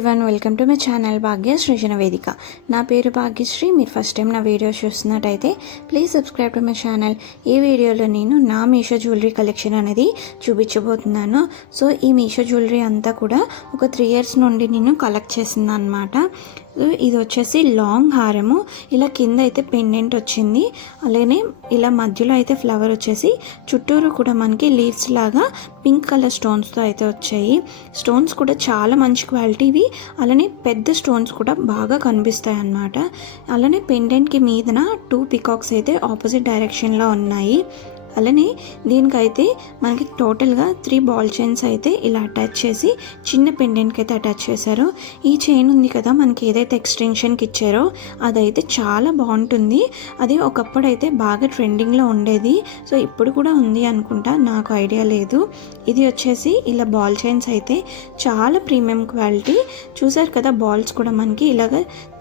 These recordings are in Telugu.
Everyone, welcome to my channel Bhagya Srujana Vedika. నా పేరు భాగ్యశ్రీ. మీరు ఫస్ట్ టైం నా వీడియో చూస్తున్నట్టయితే please subscribe to my channel. ఈ వీడియోలో నేను నా మీషో జ్యువెలరీ కలెక్షన్ అనేది చూపించబోతున్నాను. సో ఈ మీషో జ్యువెలరీ అంతా కూడా ఒక 3 years నుండి నేను కలెక్ట్ చేసింది అనమాట. ఇది వచ్చేసి లాంగ్ హారము, ఇలా కింద అయితే పెండెంట్ వచ్చింది, అలానే ఇలా మధ్యలో అయితే ఫ్లవర్ వచ్చేసి చుట్టూరు కూడా మనకి లీవ్స్ లాగా పింక్ కలర్ స్టోన్స్తో అయితే వచ్చాయి. స్టోన్స్ కూడా చాలా మంచి క్వాలిటీవి, అలానే పెద్ద స్టోన్స్ కూడా బాగా కనిపిస్తాయి అన్నమాట. అలానే పెండెంట్కి మీదన 2 పీకాక్స్ అయితే ఆపోజిట్ డైరెక్షన్లో ఉన్నాయి. అలానే దీనికైతే మనకి టోటల్గా 3 బాల్ చైన్స్ అయితే ఇలా అటాచ్ చేసి చిన్న పెండెంట్కి అయితే అటాచ్ చేశారు. ఈ చైన్ ఉంది కదా, మనకి ఏదైతే ఎక్స్టెన్షన్కి ఇచ్చారో అదైతే చాలా బాగుంటుంది. అది ఒకప్పుడు అయితే బాగా ట్రెండింగ్లో ఉండేది. సో ఇప్పుడు కూడా ఉంది అనుకుంటా, నాకు ఐడియా లేదు. ఇది వచ్చేసి ఇలా బాల్ చైన్స్ అయితే చాలా ప్రీమియం క్వాలిటీ. చూసారు కదా, బాల్స్ కూడా మనకి ఇలాగ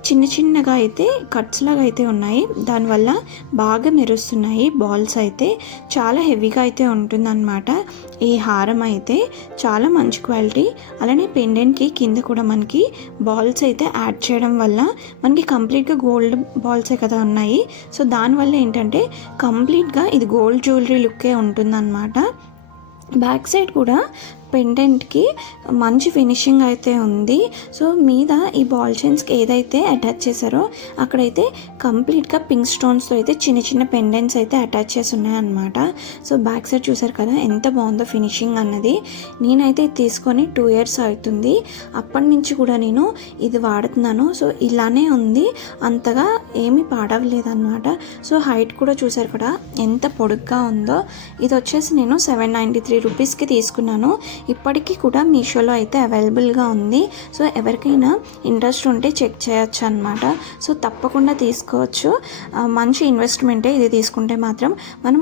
చిన్న చిన్నగా అయితే కట్స్ లాగా అయితే ఉన్నాయి, దానివల్ల బాగా మెరుస్తున్నాయి. బాల్స్ అయితే చాలా హెవీగా అయితే ఉంటుందన్నమాట. ఈ హారం అయితే చాలా మంచి క్వాలిటీ. అలానే పెండెంట్కి కింద కూడా మనకి బాల్స్ అయితే యాడ్ చేయడం వల్ల మనకి కంప్లీట్గా గోల్డ్ బాల్సే కదా ఉన్నాయి. సో దానివల్ల ఏంటంటే కంప్లీట్గా ఇది గోల్డ్ జ్యువెలరీ లుక్కే ఉంటుందన్నమాట. బ్యాక్ సైడ్ కూడా పెండెంట్కి మంచి ఫినిషింగ్ అయితే ఉంది. సో మీద ఈ బాల్ చైన్స్కి ఏదైతే అటాచ్ చేశారో అక్కడైతే కంప్లీట్గా పింక్ స్టోన్స్తో అయితే చిన్న చిన్న పెండెంట్స్ అయితే అటాచ్ చేసి ఉన్నాయన్నమాట. సో బ్యాక్ సైడ్ చూసారు కదా ఎంత బాగుందో ఫినిషింగ్ అన్నది. నేనైతే ఇది తీసుకొని 2 years అవుతుంది. అప్పటి నుంచి కూడా నేను ఇది వాడుతున్నాను. సో ఇలానే ఉంది, అంతగా ఏమీ పాడవలేదన్నమాట. సో హైట్ కూడా చూసారు కదా ఎంత పొడుగ్గా ఉందో. ఇది వచ్చేసి నేను 793 రూపీస్కి తీసుకున్నాను. ఇప్పటికీ కూడా మీషోలో అయితే అవైలబుల్గా ఉంది. సో ఎవరికైనా ఇంట్రెస్ట్ ఉంటే చెక్ చేయొచ్చు అనమాట. సో తప్పకుండా తీసుకోవచ్చు, మంచి ఇన్వెస్ట్మెంటే. ఇది తీసుకుంటే మాత్రం మనం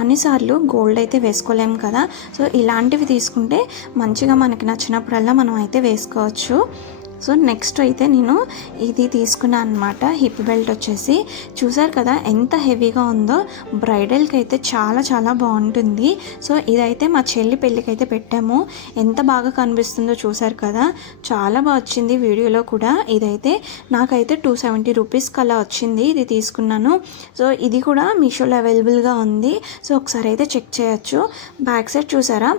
అన్నిసార్లు గోల్డ్ అయితే వేసుకోలేము కదా. సో ఇలాంటివి తీసుకుంటే మంచిగా మనకి నచ్చినప్పుడల్లా మనం అయితే వేసుకోవచ్చు. సో నెక్స్ట్ అయితే నేను ఇది తీసుకున్నాను అనమాట. హిప్ బెల్ట్ వచ్చేసి చూసారు కదా ఎంత హెవీగా ఉందో. బ్రైడల్కి అయితే చాలా చాలా బాగుంటుంది. సో ఇదైతే మా చెల్లి పెళ్ళికి అయితే పెట్టాము. ఎంత బాగా కనిపిస్తుందో చూసారు కదా, చాలా బాగా వచ్చింది వీడియోలో కూడా. ఇదైతే నాకైతే 270 రూపీస్కి అలా వచ్చింది. ఇది తీసుకున్నాను. సో ఇది కూడా మీషోలో అవైలబుల్గా ఉంది. సో ఒకసారి అయితే చెక్ చేయొచ్చు. బ్యాక్ సైడ్ చూసారా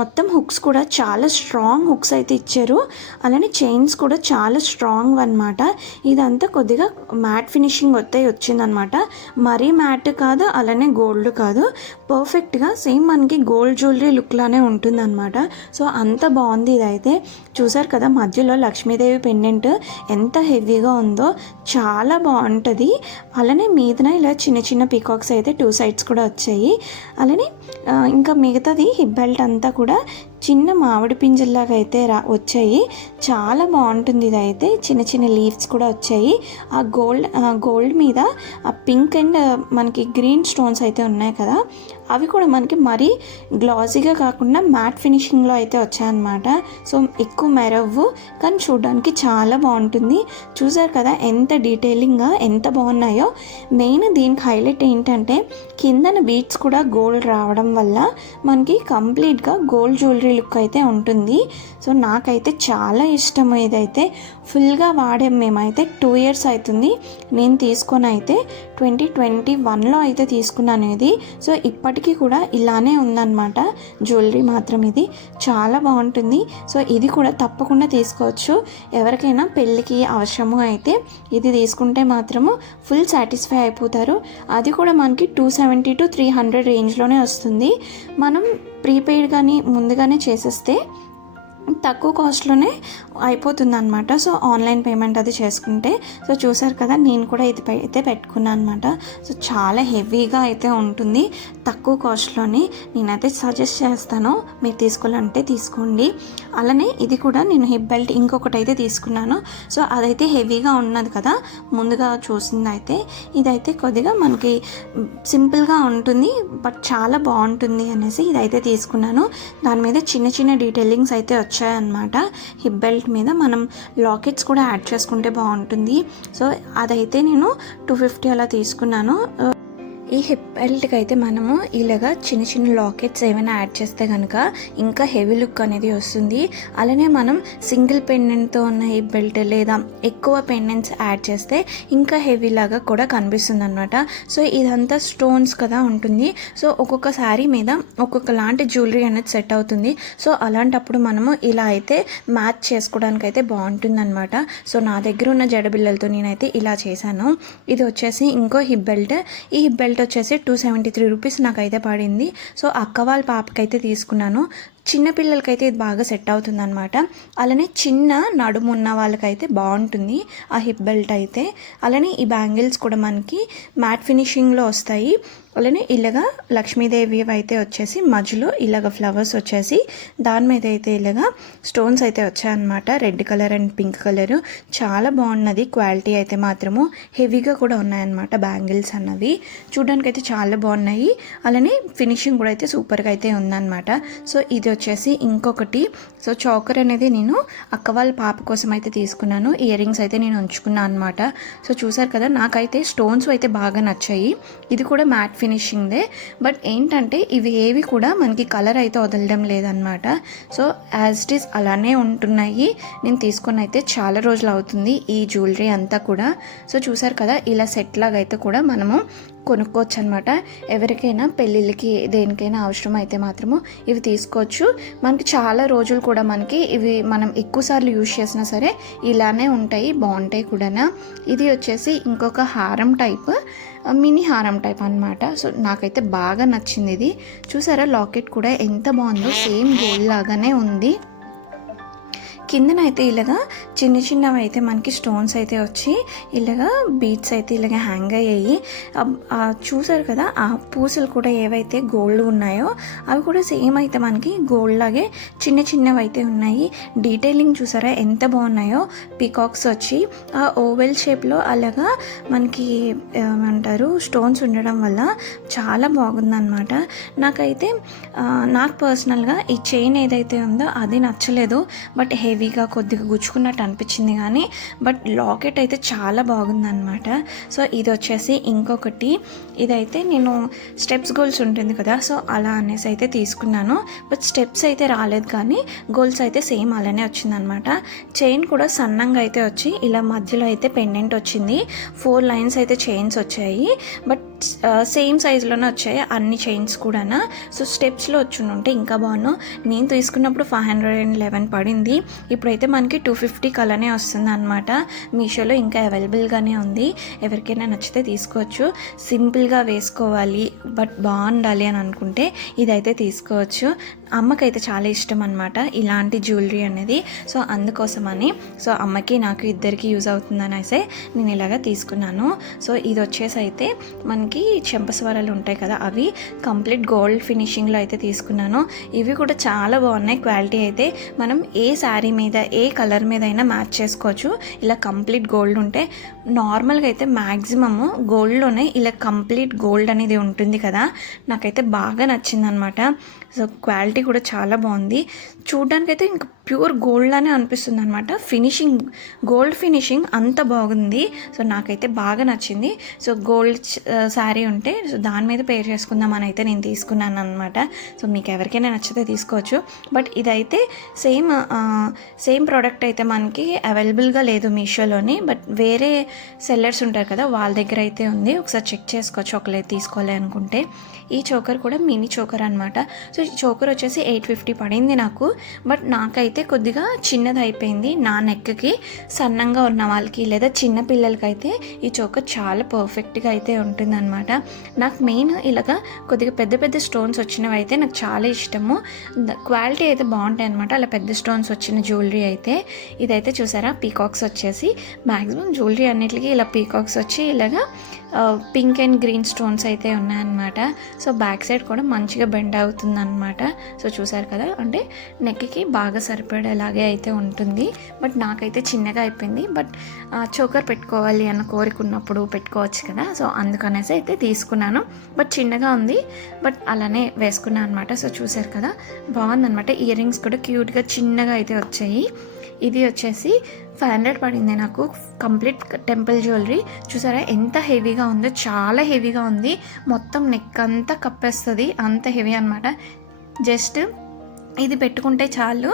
మొత్తం హుక్స్ కూడా చాలా స్ట్రాంగ్ హుక్స్ అయితే ఇచ్చారు. అలానే చైన్స్ కూడా చాలా స్ట్రాంగ్ అన్నమాట. ఇదంతా కొద్దిగా మ్యాట్ ఫినిషింగ్ వచ్చిందనమాట. మరీ మ్యాట్ కాదు, అలానే గోల్డ్ కాదు, పర్ఫెక్ట్గా సేమ్ మనకి గోల్డ్ జ్యువెలరీ లుక్ లానే ఉంటుందన్నమాట. సో అంత బాగుంది. ఇదైతే చూసారు కదా మధ్యలో లక్ష్మీదేవి పెండెంట్ ఎంత హెవీగా ఉందో, చాలా బాగుంటుంది. అలానే మీదన ఇలా చిన్న చిన్న పీకాక్స్ అయితే 2 sides కూడా వచ్చాయి. అలానే ఇంకా మిగతాది హిప్ బెల్ట్ అంతా కూడా చిన్న మామిడి పింజల్లాగా అయితే వచ్చాయి. చాలా బాగుంటుంది. ఇదైతే చిన్న చిన్న లీవ్స్ కూడా వచ్చాయి. ఆ గోల్డ్ మీద ఆ పింక్ అండ్ మనకి గ్రీన్ స్టోన్స్ అయితే ఉన్నాయి కదా, అవి కూడా మనకి మరీ గ్లాసీగా కాకుండా మ్యాట్ ఫినిషింగ్లో అయితే వచ్చాయన్నమాట. సో ఎక్కువ మెరవ్వు, కానీ చూడడానికి చాలా బాగుంటుంది. చూసారు కదా ఎంత డీటెయిలింగ్గా ఎంత బాగున్నాయో. మెయిన్ దీనికి హైలైట్ ఏంటంటే కిందన బీట్స్ కూడా గోల్డ్ రావడం వల్ల మనకి కంప్లీట్గా గోల్డ్ జ్యువెలరీ లుక్ అయితే ఉంటుంది. సో నాకైతే చాలా ఇష్టం. ఇదైతే ఫుల్గా వాడాం మేమైతే. 2 years అవుతుంది. నేను తీసుకొని అయితే 2021లో అయితే తీసుకున్నాను ఇది. సో ఇప్పటికీ కూడా ఇలానే ఉందన్నమాట జ్యువెలరీ మాత్రం. ఇది చాలా బాగుంటుంది. సో ఇది కూడా తప్పకుండా తీసుకోవచ్చు. ఎవరికైనా పెళ్ళికి అవసరము అయితే ఇది తీసుకుంటే మాత్రము ఫుల్ సాటిస్ఫై అయిపోతారు. అది కూడా మనకి 270 to 300 రేంజ్లోనే వస్తుంది. మనం ప్రీపెయిడ్ కానీ ముందుగానే చేసేస్తే తక్కువ కాస్ట్లోనే అయిపోతుంది అనమాట. సో ఆన్లైన్ పేమెంట్ అది చేసుకుంటే. సో చూసారు కదా నేను కూడా ఇది అయితే పెట్టుకున్నాను అనమాట. సో చాలా హెవీగా అయితే ఉంటుంది, తక్కువ కాస్ట్లోనే. నేనైతే సజెస్ట్ చేస్తాను, మీరు తీసుకోవాలంటే తీసుకోండి. అలానే ఇది కూడా నేను హిప్ బెల్ట్ ఇంకొకటి అయితే తీసుకున్నాను. సో అదైతే హెవీగా ఉన్నది కదా ముందుగా చూసింది అయితే. ఇదైతే కొద్దిగా మనకి సింపుల్గా ఉంటుంది, బట్ చాలా బాగుంటుంది అనేసి ఇదైతే తీసుకున్నాను. దాని మీద చిన్న చిన్న డీటెయిలింగ్స్ అయితే వచ్చాయన్నమాట. హిప్ బెల్ట్ మీద మనం లాకెట్స్ కూడా యాడ్ చేసుకుంటే బాగుంటుంది. సో అదైతే నేను 250 అలా తీసుకున్నాను. ఈ హిప్ బెల్ట్కి అయితే మనము ఇలాగా చిన్న చిన్న లాకెట్స్ ఏమైనా యాడ్ చేస్తే కనుక ఇంకా హెవీ లుక్ అనేది వస్తుంది. అలానే మనం సింగిల్ పెండెంట్తో ఉన్న హిప్ బెల్ట్ లేదా ఎక్కువ పెండెంట్స్ యాడ్ చేస్తే ఇంకా హెవీ లాగా కూడా కనిపిస్తుంది అనమాట. సో ఇదంతా స్టోన్స్ కదా ఉంటుంది. సో ఒక్కొక్క శారీ మీద ఒక్కొక్క లాంటి జ్యువెలరీ అనేది సెట్ అవుతుంది. సో అలాంటప్పుడు మనము ఇలా అయితే మ్యాచ్ చేసుకోవడానికి అయితే బాగుంటుంది అనమాట. సో నా దగ్గర ఉన్న జడబిళ్ళలతో నేనైతే ఇలా చేశాను. ఇది వచ్చేసి ఇంకో హిప్ బెల్ట్. ఈ హిప్ బెల్ట్ వచ్చేసి 273 రూపీస్ నాకైతే పడింది. సో అక్క వాళ్ళ పాపకైతే తీసుకున్నాను. చిన్న పిల్లలకైతే ఇది బాగా సెట్ అవుతుంది అనమాట. అలానే చిన్న నడుము ఉన్న వాళ్ళకైతే బాగుంటుంది ఆ హిప్ బెల్ట్ అయితే. అలానే ఈ బ్యాంగిల్స్ కూడా మనకి మ్యాట్ ఫినిషింగ్లో వస్తాయి. అలానే ఇలాగా లక్ష్మీదేవి అయితే వచ్చేసి మధ్యలో ఇలాగ ఫ్లవర్స్ వచ్చేసి దాని మీద అయితే ఇలాగా స్టోన్స్ అయితే వచ్చాయన్నమాట. Red colour and pink colour చాలా బాగున్నది. క్వాలిటీ అయితే మాత్రము హెవీగా కూడా ఉన్నాయన్నమాట. బ్యాంగిల్స్ అన్నవి చూడడానికి అయితే చాలా బాగున్నాయి. అలానే ఫినిషింగ్ కూడా అయితే సూపర్గా అయితే ఉందన్నమాట. సో ఇది వచ్చేసి ఇంకొకటి. సో చోకర్ అనేది నేను అక్క వాళ్ళ పాప కోసం అయితే తీసుకున్నాను. ఇయర్ రింగ్స్ అయితే నేను ఉంచుకున్నాను అనమాట. సో చూసారు కదా, నాకైతే స్టోన్స్ అయితే బాగా నచ్చాయి. ఇది కూడా మ్యాట్ ఫినిషింగ్దే. బట్ ఏంటంటే ఇవి ఏవి కూడా మనకి కలర్ అయితే వదలడం లేదనమాట. సో యాజ్ ఇట్ ఈస్ అలానే ఉంటున్నాయి. నేను తీసుకొని అయితే చాలా రోజులు అవుతుంది ఈ జ్యువెలరీ అంతా కూడా. సో చూసారు కదా, ఇలా సెట్ లాగా అయితే కూడా మనము కొనుక్కోవచ్చు అనమాట. ఎవరికైనా పెళ్ళిళ్ళకి దేనికైనా అవసరం అయితే మాత్రము ఇవి తీసుకోవచ్చు. మనకి చాలా రోజులు కూడా మనకి ఇవి మనం ఎక్కువసార్లు యూజ్ చేసినా సరే ఇలానే ఉంటాయి, బాగుంటాయి కూడా. ఇది వచ్చేసి ఇంకొక హారం టైప్, మినీ హారం టైప్ అనమాట. సో నాకైతే బాగా నచ్చింది ఇది. చూసారా లాకెట్ కూడా ఎంత బాగుందో, సేమ్ గోల్డ్ లాగానే ఉంది. కిందనైతే ఇలాగా చిన్న చిన్నవి అయితే మనకి స్టోన్స్ అయితే వచ్చి ఇలాగా బీడ్స్ అయితే ఇలాగ హ్యాంగ్ అయ్యాయి. చూసారు కదా, ఆ పూసలు కూడా ఏవైతే గోల్డ్ ఉన్నాయో అవి కూడా సేమ్ అయితే మనకి గోల్డ్ లాగే చిన్న చిన్నవి అయితే ఉన్నాయి. డీటెయిలింగ్ చూసారా ఎంత బాగున్నాయో. పీకాక్స్ వచ్చి ఆ ఓవెల్ షేప్లో అలాగా మనకి ఏమంటారు స్టోన్స్ ఉండడం వల్ల చాలా బాగుందన్నమాట. నాకైతే నాకు పర్సనల్గా ఈ చైన్ ఏదైతే ఉందో అది నచ్చలేదు. బట్ హెవీగా కొద్దిగా గుచ్చుకున్నట్టు అనిపించింది కానీ బట్ లాకెట్ అయితే చాలా బాగుందన్నమాట. సో ఇది వచ్చేసి ఇంకొకటి. ఇదైతే నేను స్టెప్స్ గోల్స్ ఉంటుంది కదా, సో అలా అనేసి అయితే తీసుకున్నాను. బట్ స్టెప్స్ అయితే రాలేదు కానీ గోల్స్ అయితే సేమ్ అలానే వచ్చిందనమాట. చైన్ కూడా సన్నంగా అయితే వచ్చి ఇలా మధ్యలో అయితే పెండెంట్ వచ్చింది. 4 లైన్స్ అయితే చైన్స్ వచ్చాయి. బట్ సేమ్ సైజులోనే వచ్చాయి అన్ని చైన్స్ కూడా. సో స్టెప్స్లో వచ్చి ఉంటే ఇంకా బాగున్నాను. నేను తీసుకున్నప్పుడు 511 పడింది. ఇప్పుడైతే మనకి 250 కలనే వస్తుంది అనమాట. మీషోలో ఇంకా అవైలబుల్గానే ఉంది. ఎవరికైనా నచ్చితే తీసుకోవచ్చు. సింపుల్గా వేసుకోవాలి బట్ బాగుండాలి అని అనుకుంటే ఇదైతే తీసుకోవచ్చు. అమ్మకైతే చాలా ఇష్టం అనమాట ఇలాంటి జ్యువెలరీ అనేది. సో అందుకోసమని సో అమ్మకి నాకు ఇద్దరికి యూజ్ అవుతుందనేసే నేను ఇలాగ తీసుకున్నాను. సో ఇది వచ్చేసి అయితే మనకి చెంపస్వరాలు ఉంటాయి కదా, అవి కంప్లీట్ గోల్డ్ ఫినిషింగ్లో అయితే తీసుకున్నాను. ఇవి కూడా చాలా బాగున్నాయి. క్వాలిటీ అయితే మనం ఏ శారీ మీద ఏ కలర్ మీద అయినా మ్యాచ్ చేసుకోవచ్చు. ఇలా కంప్లీట్ గోల్డ్ ఉంటే నార్మల్గా అయితే మ్యాక్సిమమ్ గోల్డ్లోనే ఇలా కంప్లీట్ గోల్డ్ అనేది ఉంటుంది కదా, నాకైతే బాగా నచ్చిందనమాట. సో క్వాలిటీ కూడా చాలా బాగుంది. చూడ్డానికైతే ఇంకా ప్యూర్ గోల్డ్ అనే అనిపిస్తుంది అనమాట. ఫినిషింగ్ గోల్డ్ ఫినిషింగ్ అంత బాగుంది. సో నాకైతే బాగా నచ్చింది. సో గోల్డ్ శారీ ఉంటే సో దాని మీద పేర్ చేసుకుందామని అయితే నేను తీసుకున్నాను అనమాట. సో మీకు ఎవరికైనా నచ్చితే తీసుకోవచ్చు. బట్ ఇదైతే సేమ్ ప్రోడక్ట్ అయితే మనకి అవైలబుల్గా లేదు మీషోలోని. బట్ వేరే సెల్లర్స్ ఉంటారు కదా, వాళ్ళ దగ్గర అయితే ఉంది. ఒకసారి చెక్ చేసుకోవచ్చు ఒకవేళ తీసుకోవాలి అనుకుంటే. ఈ చోకర్ కూడా మినీ చోకర్ అనమాట. సో ఈ చోకర్ వచ్చేసి 850 పడింది నాకు. బట్ నాకైతే కొద్దిగా చిన్నది అయిపోయింది. నా నెక్కి సన్నంగా ఉన్న వాళ్ళకి లేదా చిన్న పిల్లలకైతే ఈ చోకర్ చాలా పర్ఫెక్ట్గా అయితే ఉంటుందన్నమాట. నాకు మెయిన్ ఇలాగా కొద్దిగా పెద్ద పెద్ద స్టోన్స్ వచ్చినవి అయితే నాకు చాలా ఇష్టము. క్వాలిటీ అయితే బాగుంటాయి అనమాట. అలా పెద్ద స్టోన్స్ వచ్చిన జ్యువెలరీ అయితే. ఇదైతే చూసారా పీకాక్స్ వచ్చేసి మ్యాక్సిమం జ్యువెలరీ అన్నిటికీ ఇలా పీకాక్స్ వచ్చి ఇలాగా పింక్ అండ్ గ్రీన్ స్టోన్స్ అయితే ఉన్నాయన్నమాట. సో బ్యాక్ సైడ్ కూడా మంచిగా బెండ్ అవుతుందన్నమాట. సో చూసారు కదా, అంటే నెక్కి బాగా సరిపడేలాగే అయితే ఉంటుంది. బట్ నాకైతే చిన్నగా అయిపోయింది. బట్ చోకర్ పెట్టుకోవాలి అన్న కోరిక ఉన్నప్పుడు పెట్టుకోవచ్చు కదా, సో అందుకనేసి అయితే తీసుకున్నాను. బట్ చిన్నగా ఉంది, బట్ అలానే వేసుకున్నాను అనమాట. సో చూసారు కదా, బాగుందన్నమాట. ఇయర్ రింగ్స్ కూడా క్యూట్గా చిన్నగా అయితే వచ్చాయి. ఇది వచ్చేసి 500 పడింది నాకు, కంప్లీట్ టెంపుల్ జ్యువెలరీ. చూసారా ఎంత హెవీగా ఉందో, చాలా హెవీగా ఉంది, మొత్తం నెక్ అంతా కప్పేస్తుంది, అంత హెవీ అనమాట. జస్ట్ ఇది పెట్టుకుంటే చాలు,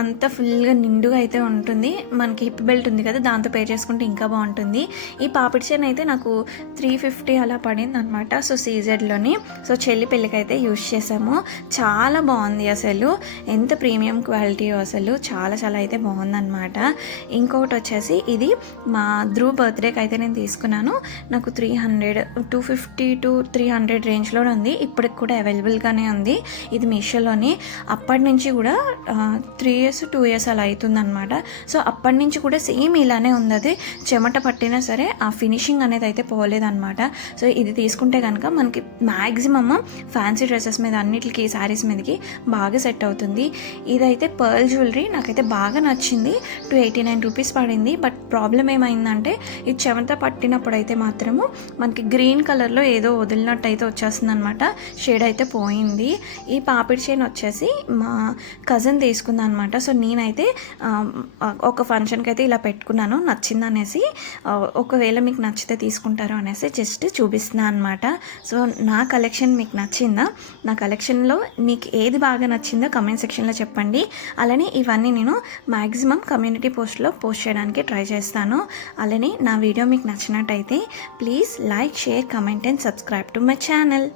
అంత ఫుల్గా నిండుగా అయితే ఉంటుంది. మనకి హిప్ బెల్ట్ ఉంది కదా, దాంతో పేర్ చేసుకుంటే ఇంకా బాగుంటుంది. ఈ పాపిడి చైన్ అయితే నాకు 350 అలా పడింది అనమాట. సో సీజెడ్లోని, సో చెల్లి పెళ్ళికి అయితే యూజ్ చేసాము. చాలా బాగుంది అసలు, ఎంత ప్రీమియం క్వాలిటీ అసలు, చాలా చాలా అయితే బాగుందన్నమాట. ఇంకొకటి వచ్చేసి ఇది మా ధ్రువ్ బర్త్డేకి అయితే నేను తీసుకున్నాను. నాకు 250 to 300 రేంజ్లో ఉంది. ఇప్పటికి కూడా అవైలబుల్గానే ఉంది. ఇది మీషోలోని. అప్పటి నుంచి కూడా 3 years 2 years అలా అవుతుందన్నమాట. సో అప్పటి నుంచి కూడా సేమ్ ఇలానే ఉంది, అది చెమట పట్టినా సరే ఆ ఫినిషింగ్ అనేది అయితే పోలేదన్నమాట. సో ఇది తీసుకుంటే కనుక మనకి మ్యాక్సిమమ్ ఫ్యాన్సీ డ్రెస్సెస్ మీద, అన్నిటికీ శారీస్ మీదకి బాగా సెట్ అవుతుంది. ఇదైతే పర్ల్ జ్యువెలరీ నాకైతే బాగా నచ్చింది. 289 రూపీస్ పడింది. బట్ ప్రాబ్లం ఏమైందంటే ఇది చెమట పట్టినప్పుడు అయితే మాత్రము మనకి గ్రీన్ కలర్లో ఏదో వదిలినట్టు అయితే వచ్చేస్తుంది అనమాట, షేడ్ అయితే పోయింది. ఈ పాపిడి చైన్ వచ్చేసి మా కజిన్ తీసుకుంది అనమాట. సో నేనైతే ఒక ఫంక్షన్కి అయితే ఇలా పెట్టుకున్నాను, నచ్చిందనేసి. ఒకవేళ మీకు నచ్చితే తీసుకుంటారు అనేసి జస్ట్ చూపిస్తున్నాను అనమాట. సో నా కలెక్షన్ మీకు నచ్చిందా? నా కలెక్షన్లో మీకు ఏది బాగా నచ్చిందో కమెంట్ సెక్షన్లో చెప్పండి. అలానే ఇవన్నీ నేను మ్యాక్సిమం కమ్యూనిటీ పోస్ట్లో పోస్ట్ చేయడానికి ట్రై చేస్తాను. అలానే నా వీడియో మీకు నచ్చినట్టయితే please like, share, comment and subscribe to my channel.